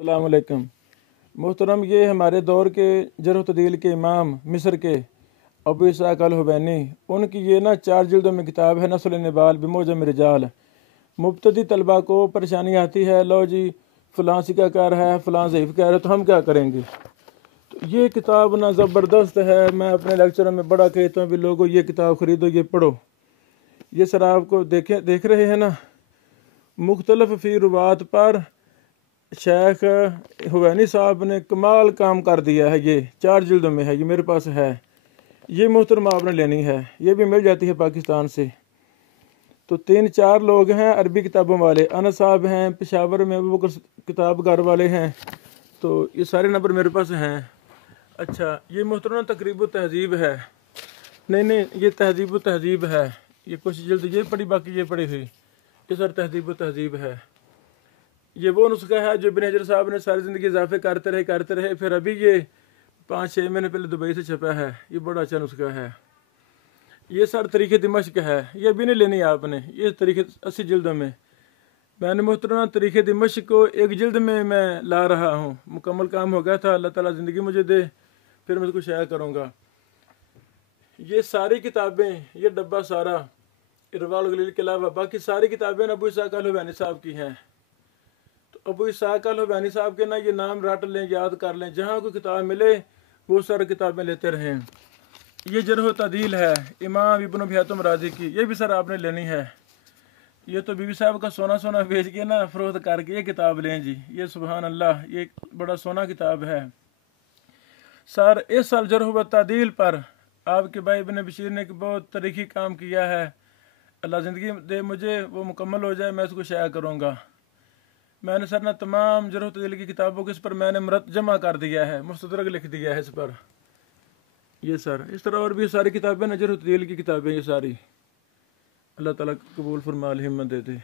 अस्सलाम वालेकुम मोहतरम। ये हमारे दौर के जरह व तदील के इमाम मिस्र के अबू इसहाक़ अल-हुवैनी, उनकी ये ना 4 जिल्दों में किताब है नस्ल निबाल बिमोजम रिजाल। मुब्तदी तलबा को परेशानी आती है, लो जी फ़लाँ सिका कह रहा है, फ़लाँ ज़ईफ़ कह रहा है, तो हम क्या करेंगे। तो ये किताब ना ज़बरदस्त है। मैं अपने लेक्चरों में बड़ा कहता हूँ भी लोगों ये किताब ख़रीदो, ये पढ़ो। ये सर आपको देख रहे हैं ना, मुख्तलिफ फ़ी रुवात पर शेख हुवैनी साहब ने कमाल काम कर दिया है। ये 4 जिल्दों में है, ये मेरे पास है। ये मोहतरम आपने लेनी है, ये भी मिल जाती है पाकिस्तान से। तो 3-4 लोग हैं अरबी किताबों वाले, अनस साहब हैं, पेशावर में वो किताब घर वाले हैं, तो ये सारे नंबर मेरे पास हैं। अच्छा, ये मोहतरम तकरीब तहजीब है। नहीं, ये तहजीब तहजीब है। ये कुछ जिल्द ये पढ़ी, बाकी ये पढ़ी हुई। ये सर तहजीब तहजीब है। ये वो नुस्खा है जो इब्न हजर साहब ने सारी ज़िंदगी इजाफे करते रहे, फिर अभी ये 5-6 महीने पहले दुबई से छपा है। ये बड़ा अच्छा नुस्खा है। ये सर तरीक़े दिमश्क है, ये भी नहीं लेनी आपने। ये तरीक़े 80 जिल्दों में मैंने मोहतरम तरीक़े दिमश्क को 1 जिल्द में मैं ला रहा हूँ। मुकम्मल काम हो गया था। अल्लाह ताला ज़िंदगी मुझे दे, फिर मैं इसको शाया करूँगा। ये सारी किताबें, ये डब्बा सारा इरवाल गलील के अलावा बाकी सारी किताबें अबू इसहाक़ अल-हुवैनी साहब की हैं। तो अबू इसहाक़ अल-हुवैनी साहब के ना ये नाम रट लें, याद कर लें। जहाँ कोई किताब मिले वो सारी किताबें लेते रहें। ये जरह व तदील है इमाम इब्न अबी हातिम राज़ी की, ये भी सर आपने लेनी है। ये तो बीबी साहब का सोना बेच के ना फरोख्त करके ये किताब लें जी। ये सुबहान अल्लाह, ये बड़ा सोना किताब है सर। इस साल जरह व तदील पर आपके भाई इब्न बशीर ने बहुत तरीक़ी काम किया है। अल्लाह ज़िंदगी दे मुझे, वो मुकम्मल हो जाए, मैं इसको शाया करूँगा। मैंने सर ना तमाम जरह व तदील की किताबों को इस पर मैंने जमा कर दिया है, मुस्तदरक लिख दिया है इस पर। ये सर इस तरह और भी सारी किताबें, जरह व तदील की किताबें ये सारी। अल्लाह ताला कबूल फरमा, हिम्मत दे दे।